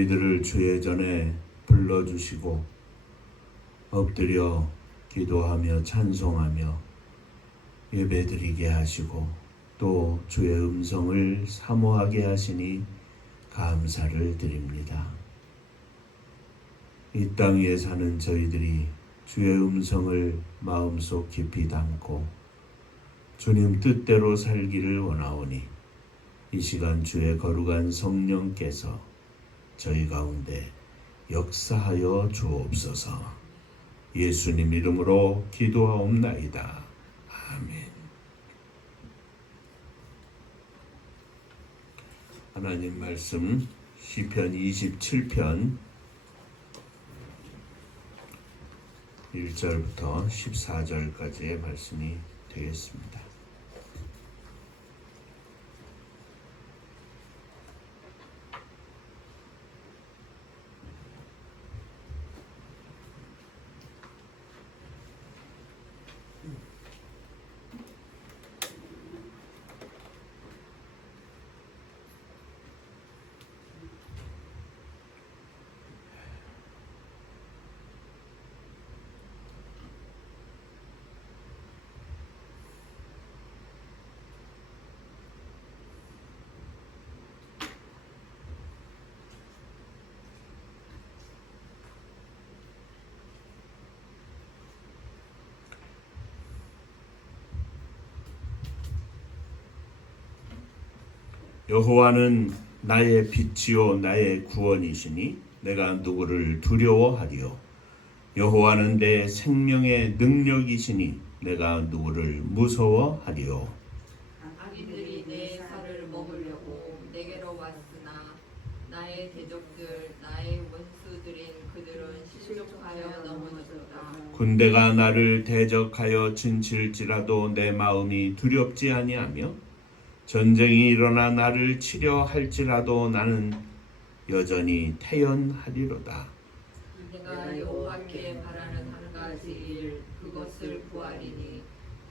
저희들을 주의 전에 불러주시고 엎드려 기도하며 찬송하며 예배드리게 하시고 또 주의 음성을 사모하게 하시니 감사를 드립니다. 이 땅 위에 사는 저희들이 주의 음성을 마음속 깊이 담고 주님 뜻대로 살기를 원하오니 이 시간 주의 거룩한 성령께서 저희 가운데 역사하여 주옵소서. 예수님 이름으로 기도하옵나이다. 아멘. 하나님 말씀 시편 27편 1절부터 14절까지의 말씀이 되겠습니다. 여호와는 나의 빛이요 나의 구원이시니 내가 누구를 두려워하리요. 여호와는 내 생명의 능력이시니 내가 누구를 무서워하리요. 악인들이 내 살을 먹으려고 내게로 왔으나 나의 대적들 나의 원수들인 그들은 실족하여 넘어졌다. 군대가 나를 대적하여 진칠지라도 내 마음이 두렵지 아니하며 전쟁이 일어나 나를 치려 할지라도 나는 여전히 태연하리로다. 내가 여호와께 바라는 한 가지 일 그것을 구하리니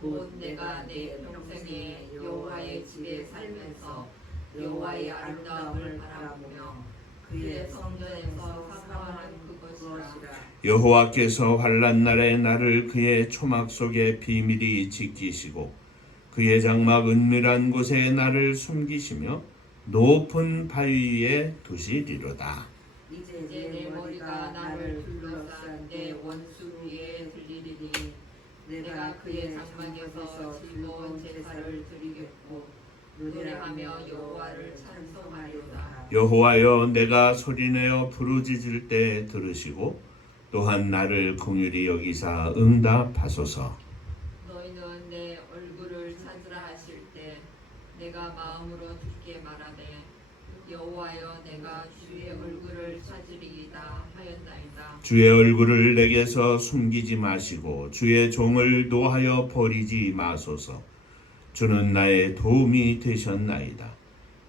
곧 내가 내 평생에 여호와의 집에 살면서 여호와의 아름다움을 바라보며 그의 성전에서 사모하는 그것이라. 여호와께서 환난 날에 나를 그의 초막 속에 비밀히 지키시고 그의 장막 은밀한 곳에 나를 숨기시며 높은 바위 위에 두시리로다. 이제 내 머리가 나를 둘러싼 내 원수 위에 들리리니 내가 그의 장막에서 즐거운 제사를 드리겠고 노래하며 여호와를 찬송하리로다. 여호와여 내가 소리내어 부르짖을 때 들으시고 또한 나를 긍휼히 여기사 응답하소서. 너희는 내 얼굴을 찾으라 하실 때 내가 마음으로 듣게 말하되 여호와여 내가 주의 얼굴을 찾으리이다 하였나이다. 주의 얼굴을 내게서 숨기지 마시고 주의 종을 노하여 버리지 마소서. 주는 나의 도움이 되셨나이다.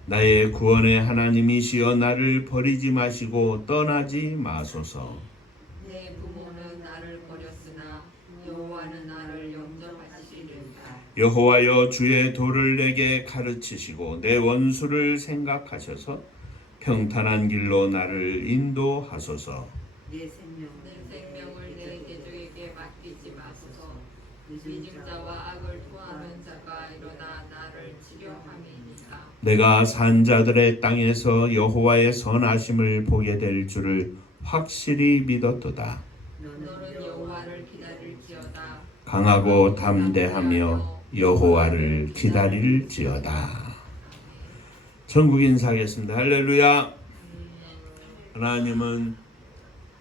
나의 구원의 하나님이시여 나를 버리지 마시고 떠나지 마소서. 내 부모는 나를 버렸으나 여호와는 나를 영접하시리이다. 여호와여 주의 도를 내게 가르치시고 내 원수를 생각하셔서 평탄한 길로 나를 인도하소서. 내 생명을 내 대적에게 맡기지 마소서. 미증자와 악을 토하는 자가 일어나 나를 치려함이니까. 내가 산자들의 땅에서 여호와의 선하심을 보게 될 줄을 확실히 믿었도다. 너는 여호와를 기다릴지어다. 강하고 담대하며 여호와를 기다릴지어다. 천국 인사하겠습니다. 할렐루야. 하나님은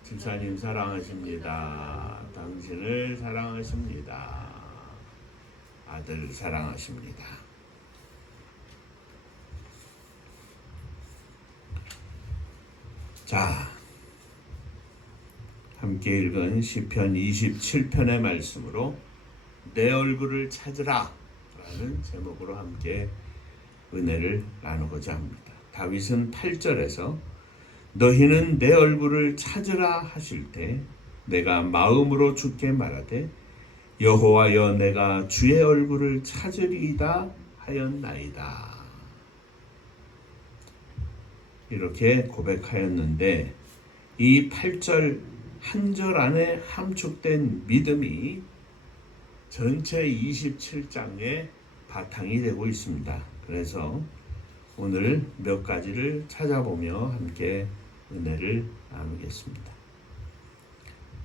집사님 사랑하십니다. 당신을 사랑하십니다. 아들 사랑하십니다. 자, 함께 읽은 시편 27편의 말씀으로 내 얼굴을 찾으라 라는 제목으로 함께 은혜를 나누고자 합니다. 다윗은 8절에서 너희는 내 얼굴을 찾으라 하실 때 내가 마음으로 주께 말하되 여호와여 내가 주의 얼굴을 찾으리이다 하였나이다. 이렇게 고백하였는데 이 8절 한 절 안에 함축된 믿음이 전체 27장의 바탕이 되고 있습니다. 그래서 오늘 몇 가지를 찾아보며 함께 은혜를 나누겠습니다.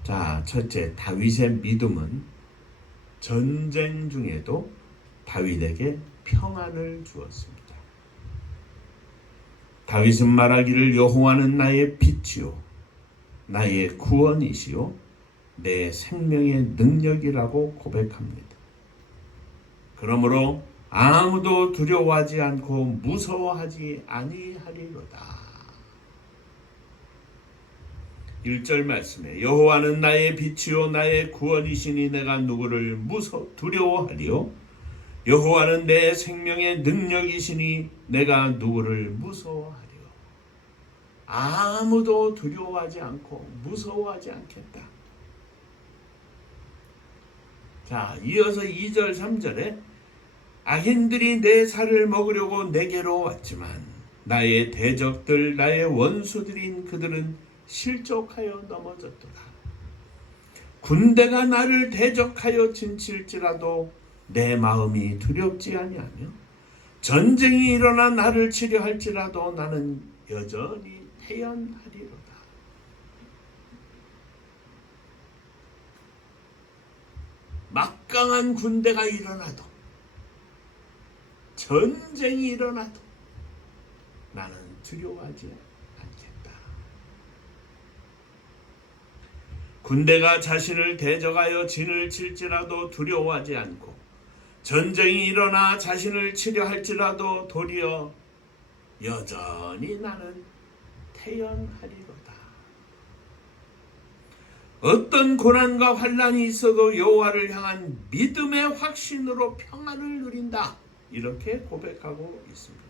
자, 첫째, 다윗의 믿음은 전쟁 중에도 다윗에게 평안을 주었습니다. 다윗은 말하기를 여호와는 나의 빛이요 나의 구원이시요 내 생명의 능력이라고 고백합니다. 그러므로 아무도 두려워하지 않고 무서워하지 아니하리로다. 1절 말씀에 여호와는 나의 빛이요 나의 구원이시니 내가 누구를 두려워하리요 여호와는 내 생명의 능력이시니 내가 누구를 무서워하리요. 아무도 두려워하지 않고 무서워하지 않겠다. 자, 이어서 2절 3절에 악인들이 내 살을 먹으려고 내게로 왔지만 나의 대적들 나의 원수들인 그들은 실족하여 넘어졌도다. 군대가 나를 대적하여 진칠지라도 내 마음이 두렵지 아니하며 전쟁이 일어나 나를 치려 할지라도 나는 여전히 태연하리로다. 막강한 군대가 일어나도 전쟁이 일어나도 나는 두려워하지 않겠다. 군대가 자신을 대적하여 진을 칠지라도 두려워하지 않고 전쟁이 일어나 자신을 치려 할지라도 도리어 여전히 나는 태연하리로다. 어떤 고난과 환난이 있어도 여호와를 향한 믿음의 확신으로 평안을 누린다. 이렇게 고백하고 있습니다.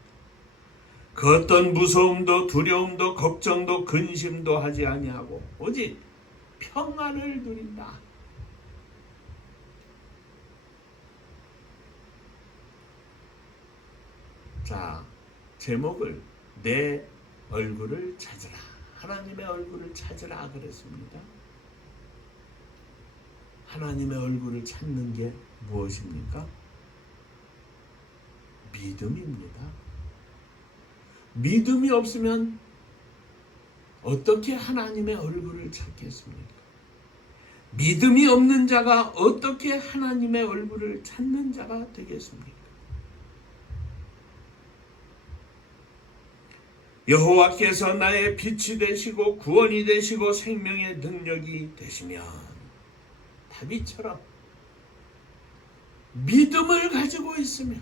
그 어떤 무서움도 두려움도 걱정도 근심도 하지 아니하고 오직 평안을 누린다. 자, 제목을 내 얼굴을 찾으라. 하나님의 얼굴을 찾으라 그랬습니다. 하나님의 얼굴을 찾는 게 무엇입니까? 믿음입니다. 믿음이 없으면 어떻게 하나님의 얼굴을 찾겠습니까? 믿음이 없는 자가 어떻게 하나님의 얼굴을 찾는 자가 되겠습니까? 여호와께서 나의 빛이 되시고 구원이 되시고 생명의 능력이 되시면 다윗처럼 믿음을 가지고 있으면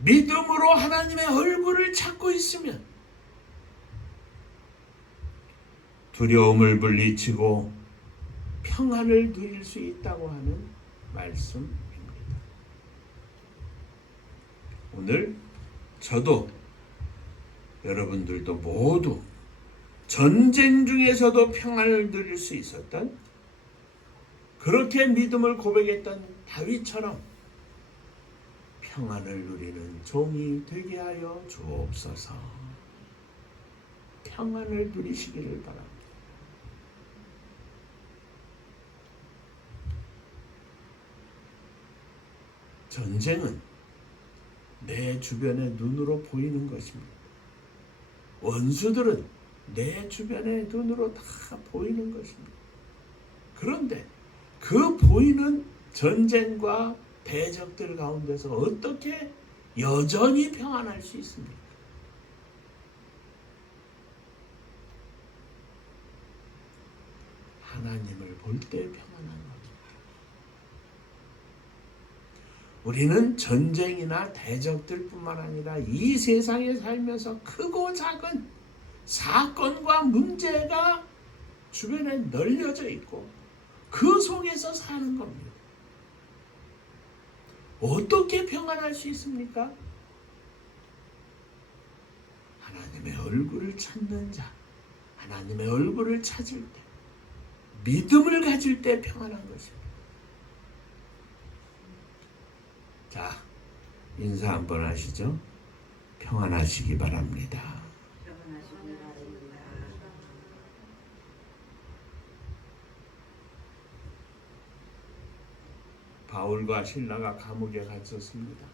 믿음으로 하나님의 얼굴을 찾고 있으면 두려움을 물리치고 평안을 누릴 수 있다고 하는 말씀입니다. 오늘 저도 여러분들도 모두 전쟁 중에서도 평안을 누릴 수 있었던 그렇게 믿음을 고백했던 다윗처럼 평안을 누리는 종이 되게 하여 주옵소서. 평안을 누리시기를 바랍니다. 전쟁은 내 주변의 눈으로 보이는 것입니다. 원수들은 내 주변의 눈으로 다 보이는 것입니다. 그런데 그 보이는 전쟁과 대적들 가운데서 어떻게 여전히 평안할 수 있습니까? 하나님을 볼 때 평안한 겁니다. 우리는 전쟁이나 대적들뿐만 아니라 이 세상에 살면서 크고 작은 사건과 문제가 주변에 널려져 있고 그 속에서 사는 겁니다. 어떻게 평안할 수 있습니까? 하나님의 얼굴을 찾는 자, 하나님의 얼굴을 찾을 때, 믿음을 가질 때 평안한 것입니다. 자, 인사 한번 하시죠. 평안하시기 바랍니다. 바울과 실라가 감옥에 갇혔습니다.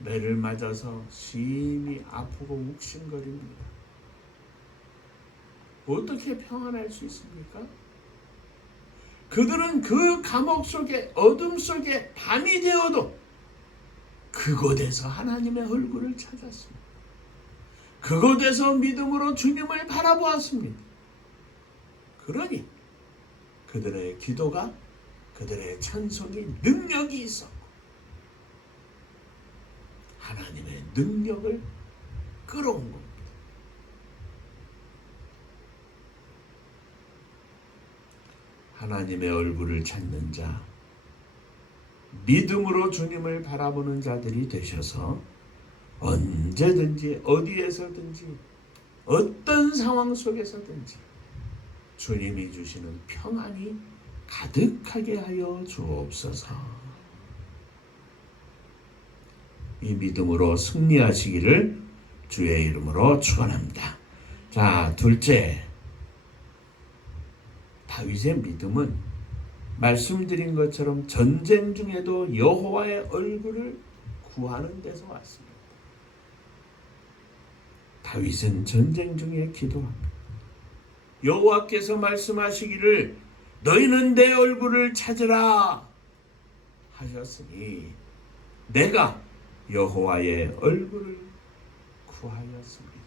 매를 맞아서 심히 아프고 욱신거립니다. 어떻게 평안할 수 있습니까? 그들은 그 감옥 속에 어둠 속에 밤이 되어도 그곳에서 하나님의 얼굴을 찾았습니다. 그곳에서 믿음으로 주님을 바라보았습니다. 그러니 그들의 기도가, 그들의 찬송이 능력이 있었고 하나님의 능력을 끌어온 겁니다. 하나님의 얼굴을 찾는 자, 믿음으로 주님을 바라보는 자들이 되셔서 언제든지 어디에서든지 어떤 상황 속에서든지 주님이 주시는 평안이 가득하게 하여 주옵소서. 이 믿음으로 승리하시기를 주의 이름으로 축원합니다. 자, 둘째, 다윗의 믿음은 말씀드린 것처럼 전쟁 중에도 여호와의 얼굴을 구하는 데서 왔습니다. 다윗은 전쟁 중에 기도합니다. 여호와께서 말씀하시기를 너희는 내 얼굴을 찾으라 하셨으니 내가 여호와의 얼굴을 구하였습니다.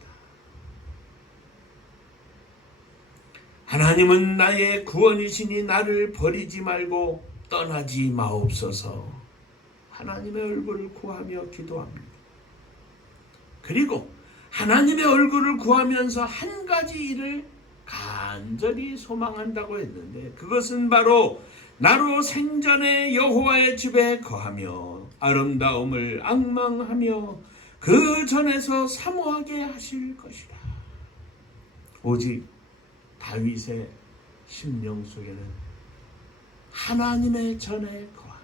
하나님은 나의 구원이시니 나를 버리지 말고 떠나지 마옵소서. 하나님의 얼굴을 구하며 기도합니다. 그리고 하나님의 얼굴을 구하면서 한 가지 일을 간절히 소망한다고 했는데 그것은 바로 나로 생전에 여호와의 집에 거하며 아름다움을 앙망하며 그 전에서 사모하게 하실 것이라. 오직 다윗의 심령 속에는 하나님의 전에 거하며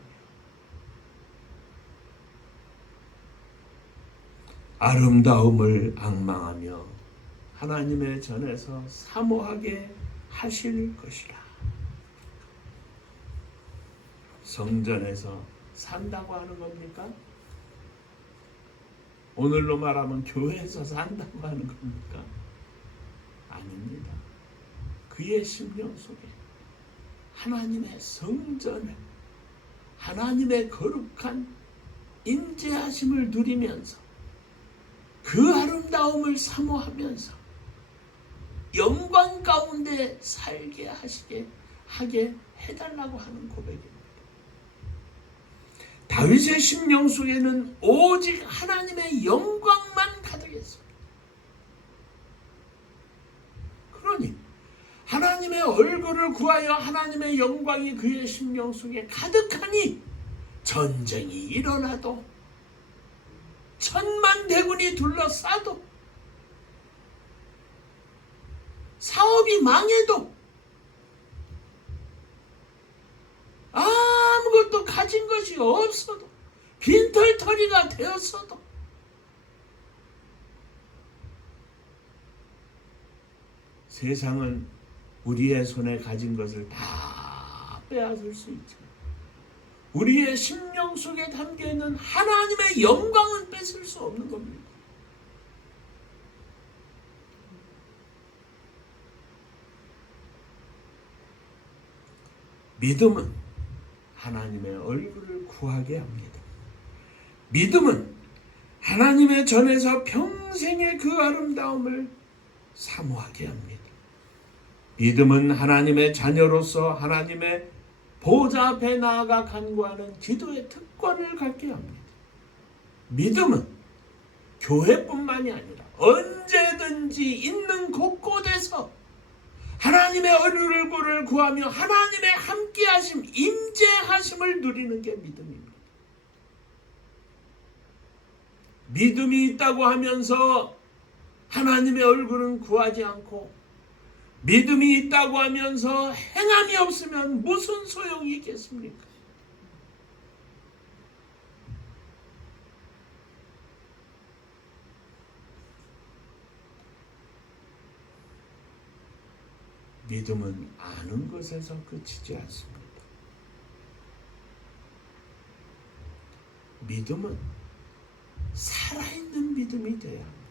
아름다움을 앙망하며 하나님의 전에서 사모하게 하실 것이라. 성전에서 산다고 하는 겁니까? 오늘로 말하면 교회에서 산다고 하는 겁니까? 아닙니다. 그의 심령 속에 하나님의 성전에 하나님의 거룩한 임재하심을 누리면서 그 아름다움을 사모하면서 영광 가운데 살게 하게 해달라고 하는 고백입니다. 다윗의 심령 속에는 오직 하나님의 영광만 가득했습니다. 그러니 하나님의 얼굴을 구하여 하나님의 영광이 그의 심령 속에 가득하니 전쟁이 일어나도 천만 대군이 둘러싸도 사업이 망해도 아무것도 가진 것이 없어도 빈털터리가 되었어도 세상은 우리의 손에 가진 것을 다 빼앗을 수 있지만 우리의 심령 속에 담겨있는 하나님의 영광은 뺏을 수 없는 겁니다. 믿음은 하나님의 얼굴을 구하게 합니다. 믿음은 하나님의 전에서 평생의 그 아름다움을 사모하게 합니다. 믿음은 하나님의 자녀로서 하나님의 보좌 앞에 나아가 간구하는 기도의 특권을 갖게 합니다. 믿음은 교회뿐만이 아니라 언제든지 있는 곳곳에서 하나님의 얼굴을 구하며 하나님의 함께하심, 임재하심을 누리는 게 믿음입니다. 믿음이 있다고 하면서 하나님의 얼굴은 구하지 않고 믿음이 있다고 하면서 행함이 없으면 무슨 소용이 있겠습니까? 믿음은 아는 것에서 그치지 않습니다. 믿음은 살아있는 믿음이 돼야 합니다.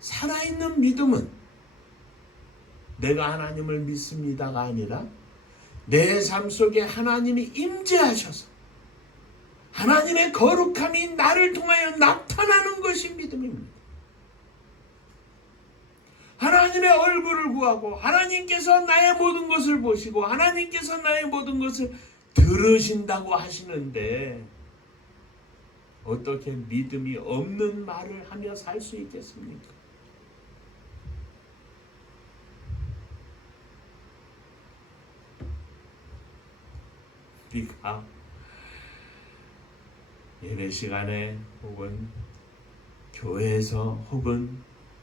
살아있는 믿음은 내가 하나님을 믿습니다가 아니라 내 삶 속에 하나님이 임재하셔서 하나님의 거룩함이 나를 통하여 나타나는 것이 믿음입니다. 하나님의 얼굴을 구하고 하나님께서 나의 모든 것을 보시고 하나님께서 나의 모든 것을 들으신다고 하시는데 어떻게 믿음이 없는 말을 하며 살 수 있겠습니까? 우리가 예배 시간에 혹은 교회에서 혹은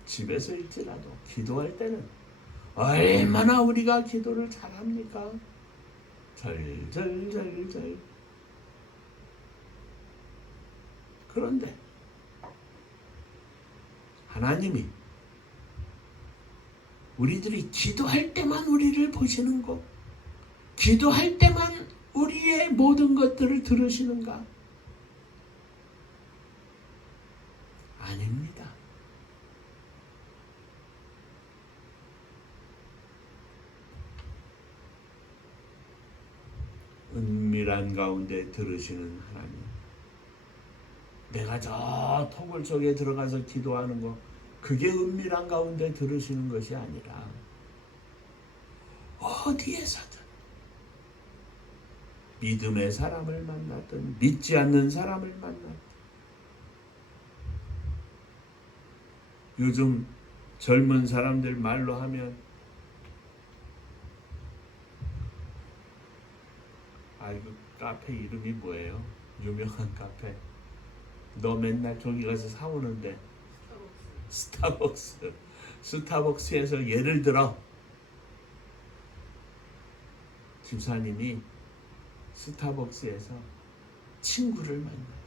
집에서 일지라도 기도할 때는 얼마나 우리가 기도를 잘합니까? 절절절절. 그런데 하나님이 우리들이 기도할 때만 우리를 보시는 것, 기도할 때만 우리의 모든 것들을 들으시는가? 아닙니다. 은밀한 가운데 들으시는 하나님. 내가 저 토굴 속에 들어가서 기도하는 거, 그게 은밀한 가운데 들으시는 것이 아니라 어디에서든 믿음의 사람을 만났든 믿지 않는 사람을 만났든 요즘 젊은 사람들 말로 하면 그 카페 이름이 뭐예요? 유명한 카페. 너 맨날 저기 가서 사오는데 스타벅스에서 예를 들어 집사님이 스타벅스에서 친구를 만났어요.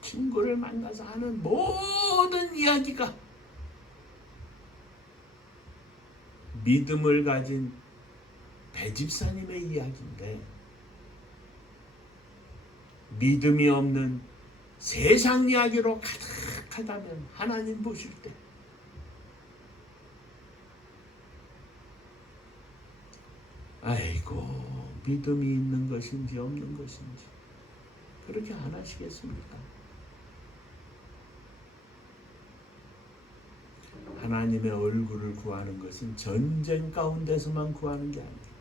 친구를 만나서 하는 모든 이야기가 믿음을 가진 배집사님의 이야기인데 믿음이 없는 세상 이야기로 가득하다면 하나님 보실 때 아이고 믿음이 있는 것인지 없는 것인지 그렇게 안 하시겠습니까? 하나님의 얼굴을 구하는 것은 전쟁 가운데서만 구하는 게 아니에요.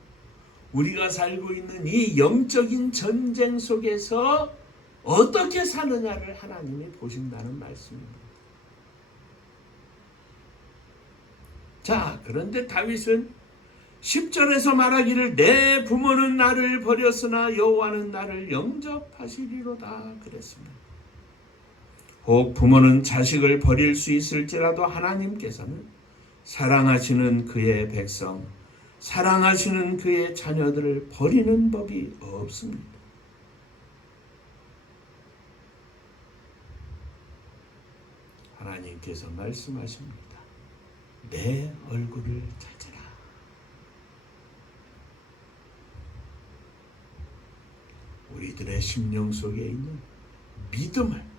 우리가 살고 있는 이 영적인 전쟁 속에서 어떻게 사느냐를 하나님이 보신다는 말씀입니다. 자, 그런데 다윗은 10절에서 말하기를 내 부모는 나를 버렸으나 여호와는 나를 영접하시리로다 그랬습니다. 혹 부모는 자식을 버릴 수 있을지라도 하나님께서는 사랑하시는 그의 백성, 사랑하시는 그의 자녀들을 버리는 법이 없습니다. 하나님께서 말씀하십니다. 내 얼굴을 찾아라. 우리들의 심령 속에 있는 믿음을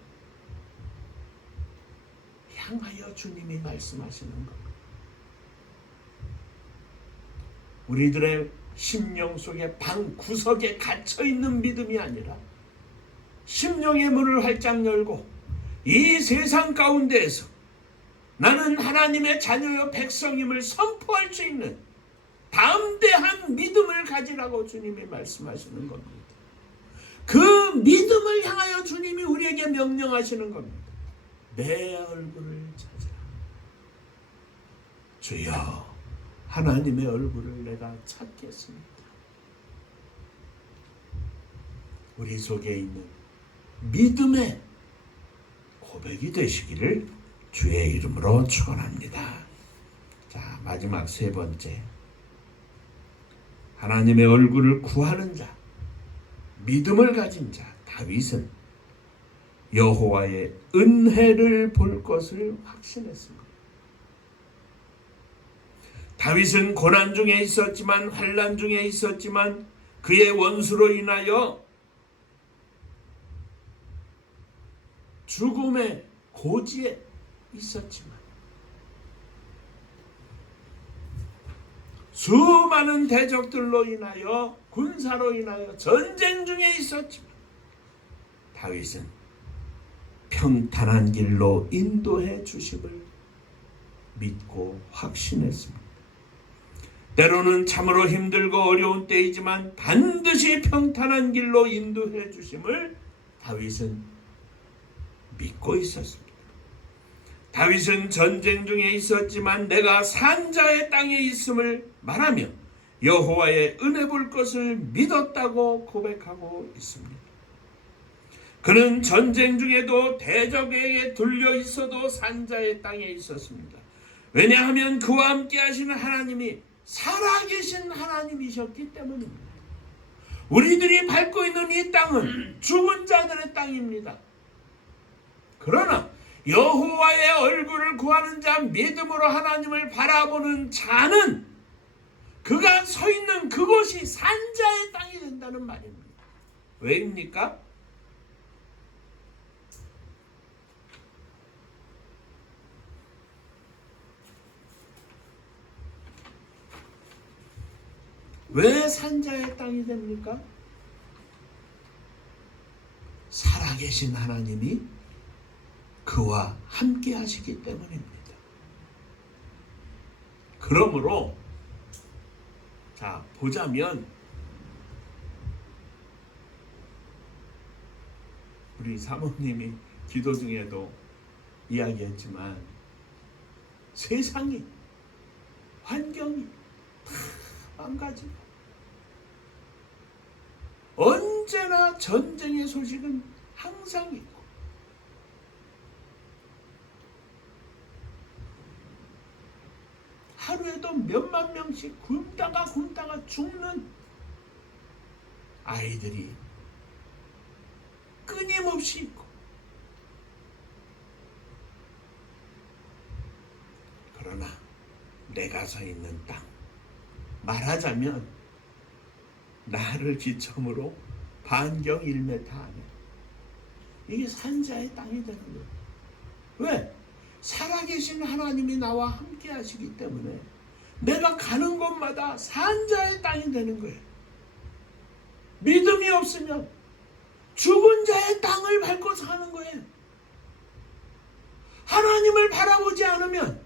향하여 주님이 말씀하시는 겁니다. 우리들의 심령 속에 방 구석에 갇혀있는 믿음이 아니라 심령의 문을 활짝 열고 이 세상 가운데에서 나는 하나님의 자녀여 백성임을 선포할 수 있는 담대한 믿음을 가지라고 주님이 말씀하시는 겁니다. 그 믿음을 향하여 주님이 우리에게 명령하시는 겁니다. 내 얼굴을 찾으라. 주여 하나님의 얼굴을 내가 찾겠습니다. 우리 속에 있는 믿음의 고백이 되시기를 주의 이름으로 축원합니다. 자, 마지막 세 번째. 하나님의 얼굴을 구하는 자, 믿음을 가진 자 다윗은 여호와의 은혜를 볼 것을 확신했습니다. 다윗은 고난 중에 있었지만, 환난 중에 있었지만, 그의 원수로 인하여 죽음의 고지에 있었지만, 수많은 대적들로 인하여, 군사로 인하여 전쟁 중에 있었지만, 다윗은 평탄한 길로 인도해 주심을 믿고 확신했습니다. 때로는 참으로 힘들고 어려운 때이지만 반드시 평탄한 길로 인도해 주심을 다윗은 믿고 있었습니다. 다윗은 전쟁 중에 있었지만 내가 산자의 땅에 있음을 말하며 여호와의 은혜 볼 것을 믿었다고 고백하고 있습니다. 그는 전쟁 중에도 대적에게 둘려 있어도 산자의 땅에 있었습니다. 왜냐하면 그와 함께 하시는 하나님이 살아계신 하나님이셨기 때문입니다. 우리들이 밟고 있는 이 땅은 죽은 자들의 땅입니다. 그러나 여호와의 얼굴을 구하는 자, 믿음으로 하나님을 바라보는 자는 그가 서 있는 그곳이 산자의 땅이 된다는 말입니다. 왜입니까? 왜 산자의 땅이 됩니까? 살아계신 하나님이 그와 함께 하시기 때문입니다. 그러므로 자, 보자면 우리 사모님이 기도 중에도 이야기했지만 세상이, 환경이 다 망가지고 언제나 전쟁의 소식은 항상 있고 하루에도 몇만 명씩 굶다가 죽는 아이들이 끊임없이 있고, 그러나 내가 서 있는 땅, 말하자면 나를 기점으로 반경 1m 안에 이게 산자의 땅이 되는 거예요. 왜? 살아계신 하나님이 나와 함께 하시기 때문에 내가 가는 곳마다 산자의 땅이 되는 거예요. 믿음이 없으면 죽은 자의 땅을 밟고 사는 거예요. 하나님을 바라보지 않으면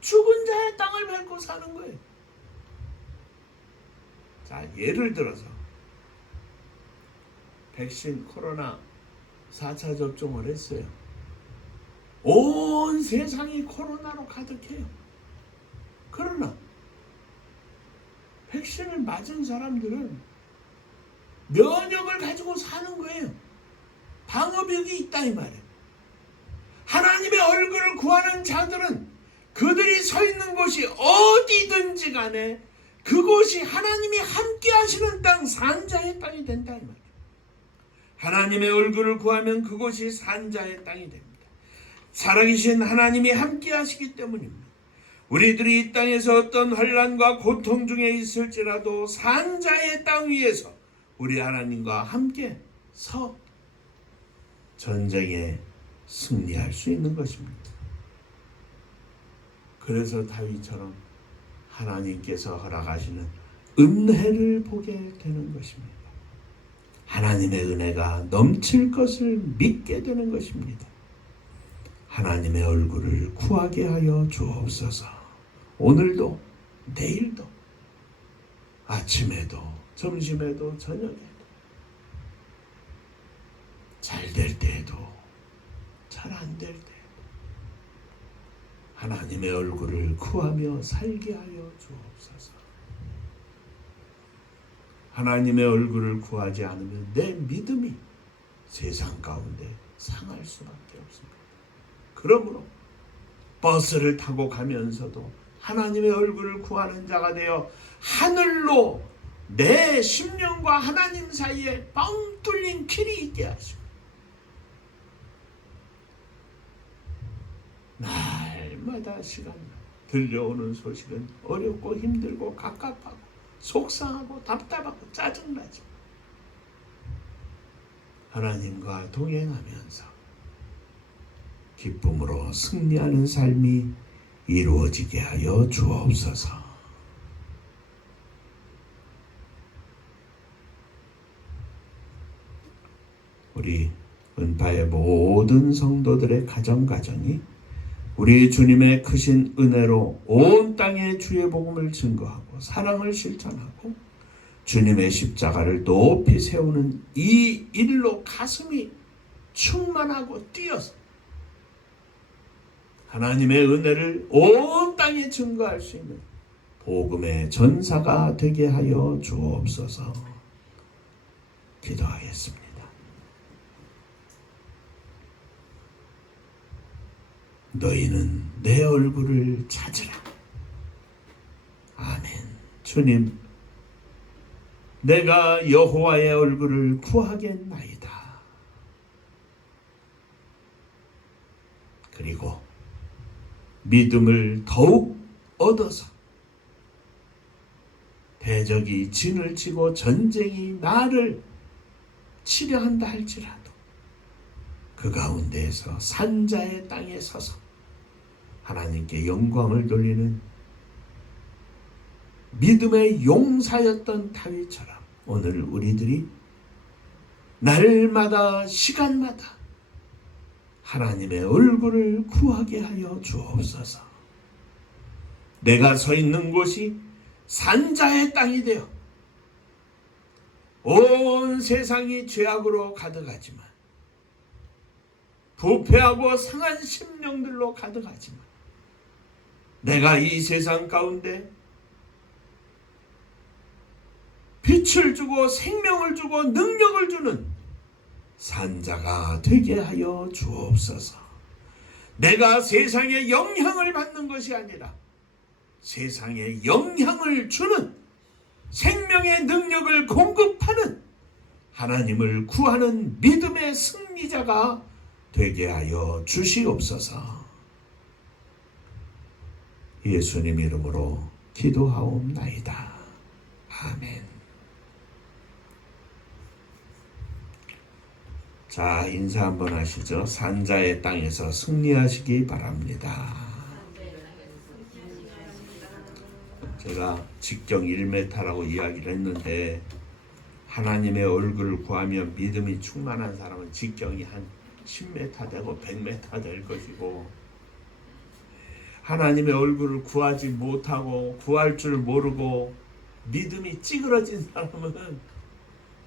죽은 자의 땅을 밟고 사는 거예요. 자, 예를 들어서 백신 코로나 4차 접종을 했어요. 온 세상이 코로나로 가득해요. 그러나 백신을 맞은 사람들은 면역을 가지고 사는 거예요. 방어벽이 있다 이 말이에요. 하나님의 얼굴을 구하는 자들은 그들이 서 있는 곳이 어디든지 간에 그곳이 하나님이 함께 하시는 땅, 산자의 땅이 된다 이 말이에요. 하나님의 얼굴을 구하면 그곳이 산자의 땅이 됩니다. 살아계신 하나님이 함께 하시기 때문입니다. 우리들이 이 땅에서 어떤 환난과 고통 중에 있을지라도 산자의 땅 위에서 우리 하나님과 함께 서 전쟁에 승리할 수 있는 것입니다. 그래서 다윗처럼 하나님께서 허락하시는 은혜를 보게 되는 것입니다. 하나님의 은혜가 넘칠 것을 믿게 되는 것입니다. 하나님의 얼굴을 구하게 하여 주옵소서. 오늘도, 내일도, 아침에도, 점심에도, 저녁에도, 잘 될 때에도, 잘 안 될 때에도 하나님의 얼굴을 구하며 살게 하여 주옵소서. 하나님의 얼굴을 구하지 않으면 내 믿음이 세상 가운데 상할 수밖에 없습니다. 그러므로 버스를 타고 가면서도 하나님의 얼굴을 구하는 자가 되어 하늘로 내 심령과 하나님 사이에 뻥 뚫린 길이 있게 하시고 날마다 시간마다 들려오는 소식은 어렵고 힘들고 갑갑하고 속상하고 답답하고 짜증나죠. 하나님과 동행하면서 기쁨으로 승리하는 삶이 이루어지게 하여 주옵소서. 우리 은파의 모든 성도들의 가정가정이 우리 주님의 크신 은혜로 온 땅에 주의 복음을 증거하고 사랑을 실천하고 주님의 십자가를 높이 세우는 이 일로 가슴이 충만하고 뛰어서 하나님의 은혜를 온 땅에 증거할 수 있는 복음의 전사가 되게 하여 주옵소서. 기도하겠습니다. 너희는 내 얼굴을 찾으라. 아멘. 주님, 내가 여호와의 얼굴을 구하겠나이다. 그리고 믿음을 더욱 얻어서 대적이 진을 치고 전쟁이 나를 치려 한다 할지라도 그 가운데에서 산자의 땅에 서서 하나님께 영광을 돌리는 믿음의 용사였던 다윗처럼 오늘 우리들이 날마다 시간마다 하나님의 얼굴을 구하게 하여 주옵소서. 내가 서 있는 곳이 산자의 땅이 되어 온 세상이 죄악으로 가득하지만 부패하고 상한 심령들로 가득하지만 내가 이 세상 가운데 빛을 주고 생명을 주고 능력을 주는 산자가 되게 하여 주옵소서. 내가 세상에 영향을 받는 것이 아니라 세상에 영향을 주는 생명의 능력을 공급하는 하나님을 구하는 믿음의 승리자가 되게 하여 주시옵소서. 예수님 이름으로 기도하옵나이다. 아멘. 자, 인사 한번 하시죠. 산자의 땅에서 승리하시기 바랍니다. 제가 직경 1m라고 이야기를 했는데 하나님의 얼굴을 구하면 믿음이 충만한 사람은 직경이 한 10m 되고 100m 될 것이고 하나님의 얼굴을 구하지 못하고 구할 줄 모르고 믿음이 찌그러진 사람은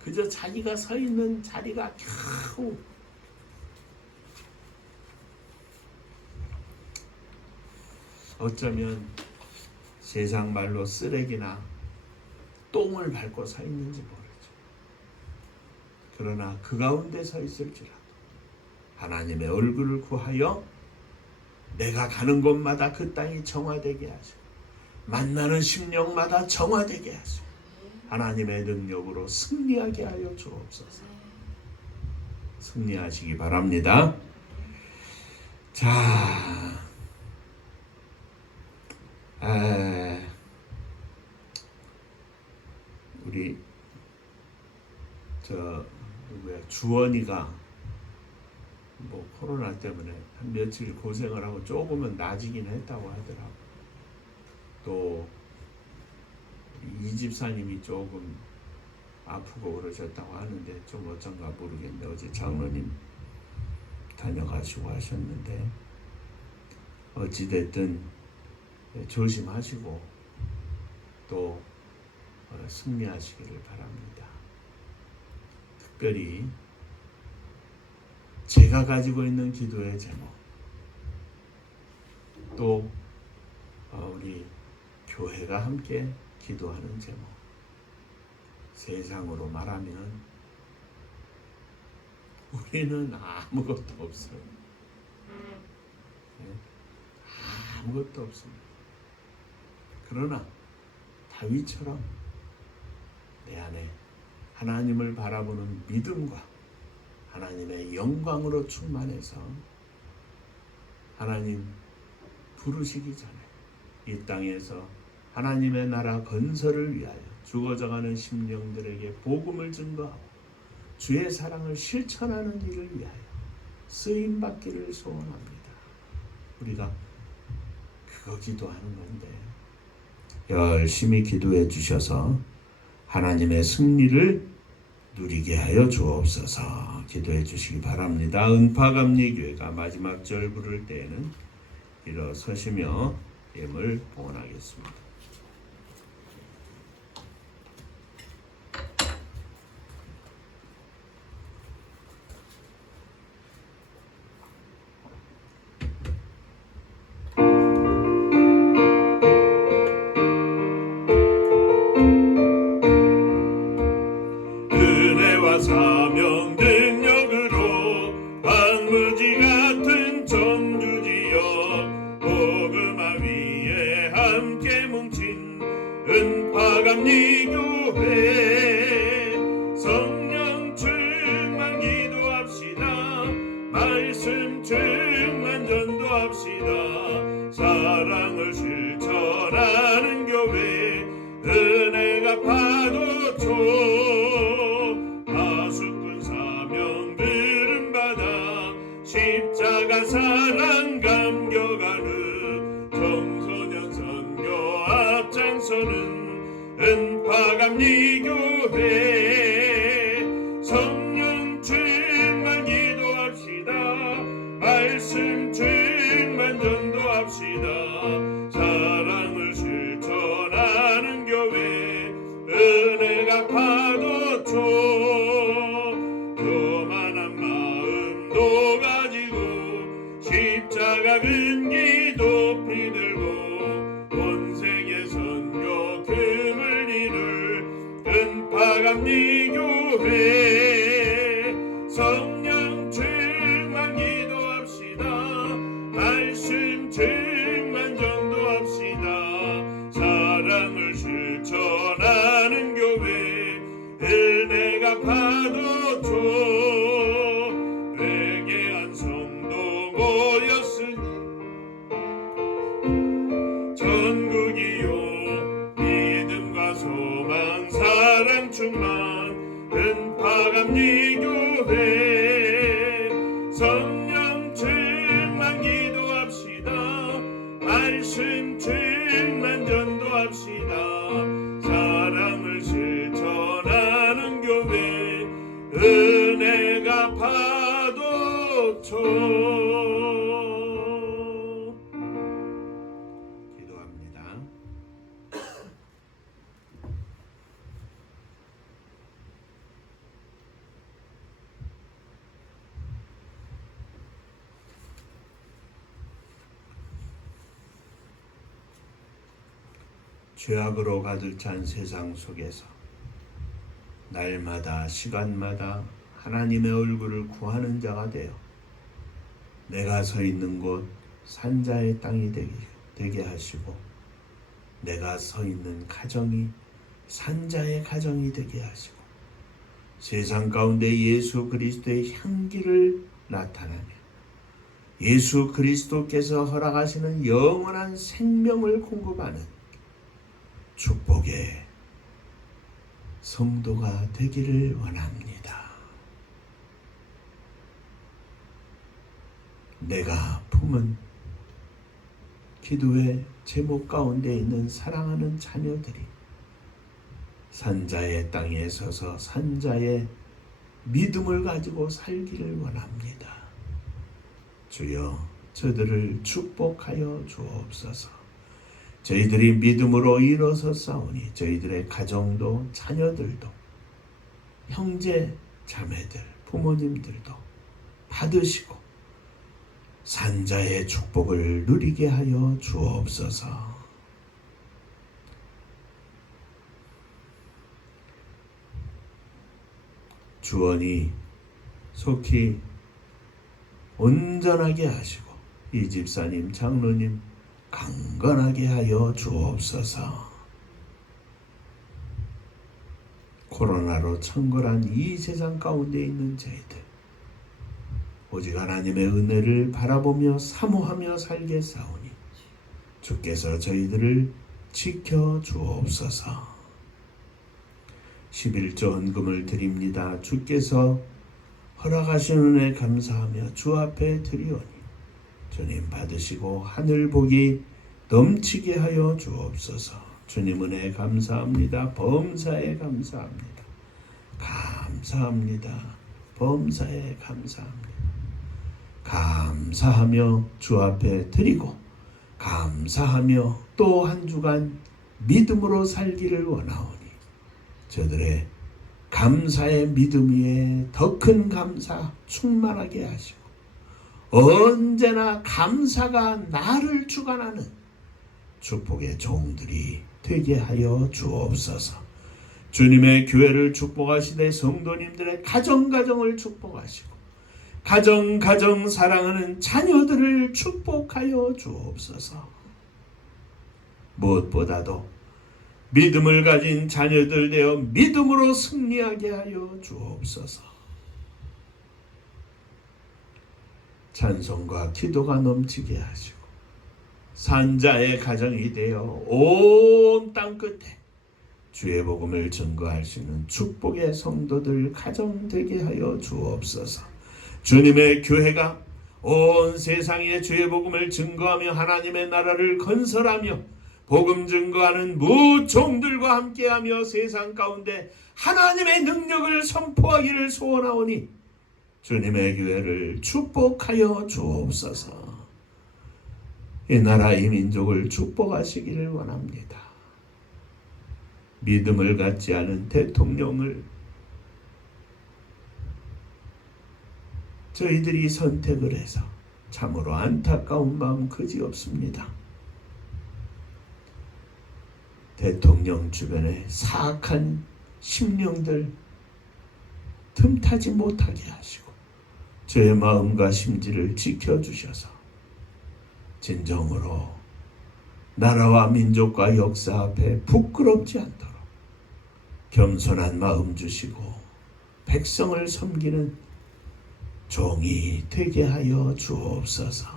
그저 자기가 서 있는 자리가 겨우 어쩌면 세상 말로 쓰레기나 똥을 밟고 서 있는지 모르죠. 그러나 그 가운데 서 있을지라도 하나님의 얼굴을 구하여 내가 가는 곳마다 그 땅이 정화되게 하시고 만나는 심령마다 정화되게 하시고 하나님의 능력으로 승리하게 하여 주옵소서. 승리하시기 바랍니다. 자, 우리 주원이가 뭐 코로나 때문에 한 며칠 고생을 하고 조금은 나아지긴 했다고 하더라고. 또 이 집사님이 조금 아프고 그러셨다고 하는데 좀 어쩐가 모르겠네. 어제 장로님 다녀가시고 하셨는데 어찌됐든 조심하시고 또 승리하시기를 바랍니다. 특별히 제가 가지고 있는 기도의 제목 또 우리 교회가 함께 기도하는 제목 세상으로 말하면 우리는 아무것도 없어요. 아무것도 없습니다. 그러나 다윗처럼 내 안에 하나님을 바라보는 믿음과 하나님의 영광으로 충만해서 하나님 부르시기 전에 이 땅에서 하나님의 나라 건설을 위하여 죽어져가는 심령들에게 복음을 증거하고 주의 사랑을 실천하는 일을 위하여 쓰임받기를 소원합니다. 우리가 그거 기도하는 건데 열심히 기도해 주셔서 하나님의 승리를 누리게 하여 주옵소서. 기도해 주시기 바랍니다. 은파감리교회가 마지막 절 부를 때에는 일어서시며 예물 봉헌하겠습니다. 은혜와 사명 능력으로 황무지 같은 점주지역 복음화 위에 함께 뭉친 은파감리교회 성령 충만 기도합시다. 말씀 충만 전도합시다. 사랑을 실천하는 교회 은혜가 파도초 십자가 사랑 감격하는 청소년 선교 앞장서는 은파감리교회 성령 충만 기도합시다. 말씀 충만 전도합시다. 사랑을 실천하는 교회 은혜가 파도초 십자가 근기 높이 들고 본세계 선교 금을 이룰 은파감리교회 성령 충만 기도합시다. 말씀 충만 전도합시다. 사랑을 실천하는 교회 은혜가 파도초 전국이요 믿음과 소망 사랑 충만 은파감리교회 성령 충만 기도합시다. 말씀 충만 전도합시다. 사랑을 실천하는 교회 은혜가 파도초 죄악으로 가득 찬 세상 속에서 날마다 시간마다 하나님의 얼굴을 구하는 자가 되어 내가 서 있는 곳 산자의 땅이 되게 하시고 내가 서 있는 가정이 산자의 가정이 되게 하시고 세상 가운데 예수 그리스도의 향기를 나타내며 예수 그리스도께서 허락하시는 영원한 생명을 공급하는 축복의 성도가 되기를 원합니다. 내가 품은 기도의 제목 가운데 있는 사랑하는 자녀들이 산자의 땅에 서서 산자의 믿음을 가지고 살기를 원합니다. 주여 저들을 축복하여 주옵소서. 저희들이 믿음으로 일어서 싸우니 저희들의 가정도 자녀들도 형제 자매들 부모님들도 받으시고 산자의 축복을 누리게 하여 주옵소서. 주원이 속히 온전하게 하시고 이 집사님 장로님 강건하게 하여 주옵소서. 코로나로 창궐한 이 세상 가운데 있는 저희들, 오직 하나님의 은혜를 바라보며 사모하며 살겠사오니 주께서 저희들을 지켜 주옵소서. 11조 헌금을 드립니다. 주께서 허락하신 은혜 감사하며 주 앞에 드리오니 주님 받으시고 하늘 복이 넘치게 하여 주옵소서. 주님 은혜 감사합니다. 범사에 감사합니다. 감사합니다. 범사에 감사합니다. 감사하며 주 앞에 드리고 감사하며 또 한 주간 믿음으로 살기를 원하오니 저들의 감사의 믿음 위에 더 큰 감사 충만하게 하시고 언제나 감사가 나를 주관하는 축복의 종들이 되게 하여 주옵소서. 주님의 교회를 축복하시되 성도님들의 가정을 축복하시고 가정 사랑하는 자녀들을 축복하여 주옵소서. 무엇보다도 믿음을 가진 자녀들 되어 믿음으로 승리하게 하여 주옵소서. 찬송과 기도가 넘치게 하시고 산자의 가정이 되어 온 땅 끝에 주의 복음을 증거할 수 있는 축복의 성도들 가정 되게 하여 주옵소서. 주님의 교회가 온 세상에 주의 복음을 증거하며 하나님의 나라를 건설하며 복음 증거하는 무종들과 함께하며 세상 가운데 하나님의 능력을 선포하기를 소원하오니 주님의 교회를 축복하여 주옵소서. 이 나라 이 민족을 축복하시기를 원합니다. 믿음을 갖지 않은 대통령을 저희들이 선택을 해서 참으로 안타까운 마음 그지없습니다. 대통령 주변에 사악한 심령들 틈타지 못하게 하시고 저의 마음과 심지를 지켜주셔서 진정으로 나라와 민족과 역사 앞에 부끄럽지 않도록 겸손한 마음 주시고 백성을 섬기는 종이 되게 하여 주옵소서.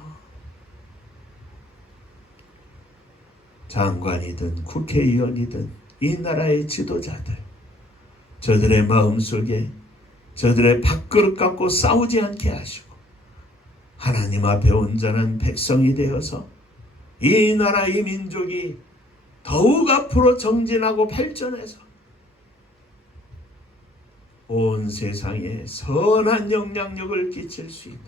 장관이든 국회의원이든 이 나라의 지도자들, 저들의 마음속에 저들의 밥그릇 갖고 싸우지 않게 하시고 하나님 앞에 온전한 백성이 되어서 이 나라 이 민족이 더욱 앞으로 정진하고 발전해서 온 세상에 선한 영향력을 끼칠 수 있는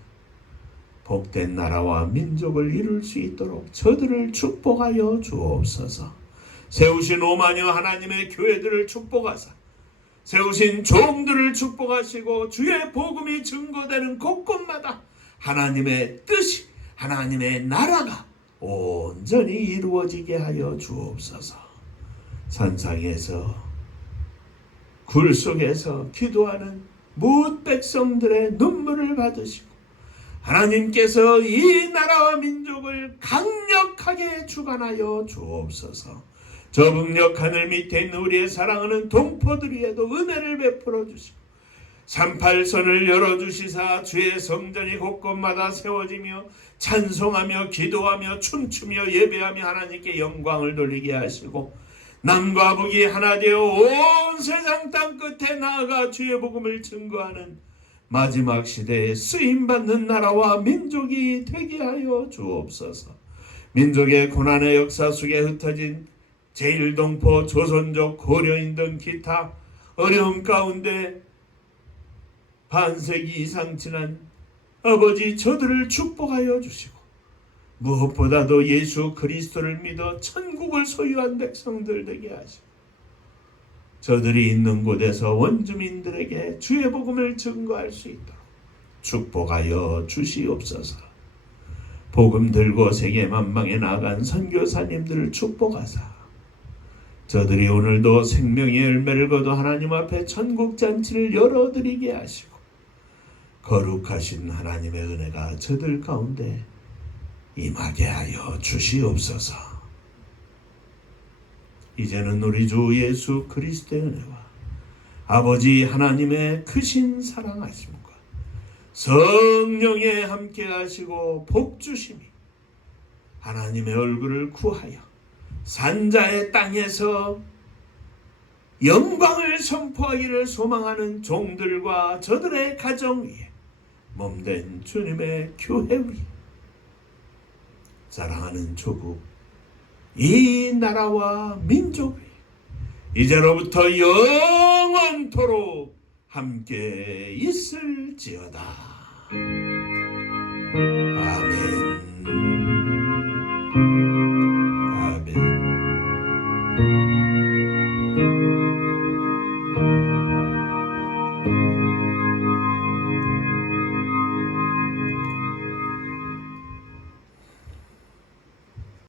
복된 나라와 민족을 이룰 수 있도록 저들을 축복하여 주옵소서. 세우신 오마녀 하나님의 교회들을 축복하사 세우신 종들을 축복하시고 주의 복음이 증거되는 곳곳마다 하나님의 뜻이 하나님의 나라가 온전히 이루어지게 하여 주옵소서. 산상에서 굴 속에서 기도하는 모든 백성들의 눈물을 받으시고 하나님께서 이 나라와 민족을 강력하게 주관하여 주옵소서. 저북녘 하늘 밑에 있는 우리의 사랑하는 동포들 위에도 은혜를 베풀어 주시고 38선을 열어주시사 주의 성전이 곳곳마다 세워지며 찬송하며 기도하며 춤추며 예배하며 하나님께 영광을 돌리게 하시고 남과 북이 하나 되어 온 세상 땅 끝에 나아가 주의 복음을 증거하는 마지막 시대에 쓰임받는 나라와 민족이 되게 하여 주옵소서. 민족의 고난의 역사 속에 흩어진 제1동포, 조선족, 고려인 등 기타 어려움 가운데 반세기 이상 지난 아버지 저들을 축복하여 주시고 무엇보다도 예수 그리스도를 믿어 천국을 소유한 백성들 되게 하시고 저들이 있는 곳에서 원주민들에게 주의 복음을 증거할 수 있도록 축복하여 주시옵소서. 복음 들고 세계 만방에 나간 선교사님들을 축복하사 저들이 오늘도 생명의 열매를 거둬 하나님 앞에 천국 잔치를 열어드리게 하시고 거룩하신 하나님의 은혜가 저들 가운데 임하게 하여 주시옵소서. 이제는 우리 주 예수 그리스도의 은혜와 아버지 하나님의 크신 사랑하심과 성령의 함께 하시고 복주심이 하나님의 얼굴을 구하여 산자의 땅에서 영광을 선포하기를 소망하는 종들과 저들의 가정 위에 몸된 주님의 교회 위에 사랑하는 조국 이 나라와 민족 위에 이제로부터 영원토록 함께 있을지어다. 아멘.